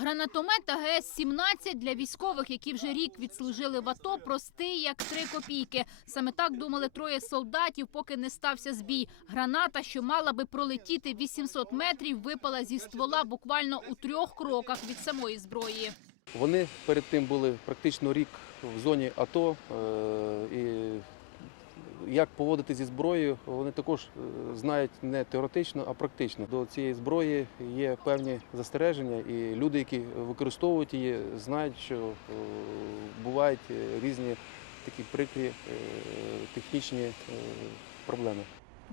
Гранатомет АГС-17 для військових, які вже рік відслужили в АТО, простий як три копійки. Саме так думали троє солдатів, поки не стався збій. Граната, що мала би пролетіти 800 метрів, випала зі ствола буквально у трьох кроках від самої зброї. Вони перед тим були практично рік в зоні АТО. е, І як поводити зі зброєю, вони також е, знають не теоретично, а практично. До цієї зброї є певні застереження, і люди, які використовують її, знають, що е, бувають е, різні такі прикрі технічні проблеми.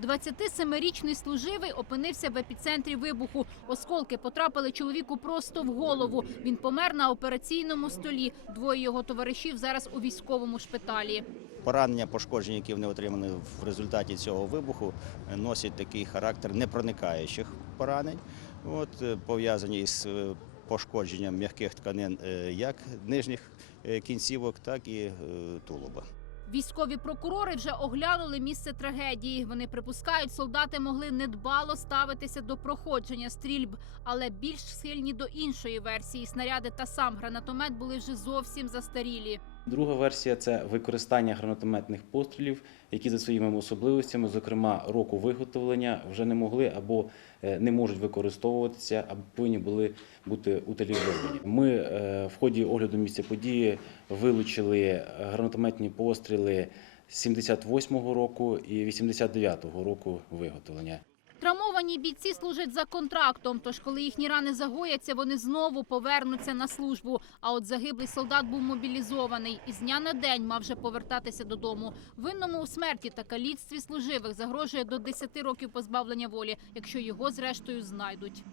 27-річний служивий опинився в епіцентрі вибуху. Осколки потрапили чоловіку просто в голову. Він помер на операційному столі. Двоє його товаришів зараз у військовому шпиталі. Поранення, пошкодження, які вони отримали в результаті цього вибуху, носять такий характер непроникаючих поранень, от, е, пов'язані з е, пошкодженням м'яких тканин е, як нижніх кінцівок, так і тулуба. Військові прокурори вже оглянули місце трагедії. Вони припускають, солдати могли недбало ставитися до проходження стрільб, але більш схильні до іншої версії. Снаряди та сам гранатомет були вже зовсім застарілі. Друга версія це використання гранатометних пострілів, які за своїми особливостями, зокрема року виготовлення, вже не могли або е, не можуть використовуватися, або повинні були бути утилізовані. Ми е, в ході огляду місця події вилучили гранатометні постріли 78-го року і 89-го року виготовлення. Травмовані бійці служать за контрактом. Тож, коли їхні рани загояться, вони знову повернуться на службу. А от загиблий солдат був мобілізований і з дня на день мав вже повертатися додому. Винному у смерті та каліцтві служивих загрожує до 10 років позбавлення волі, якщо його зрештою знайдуть.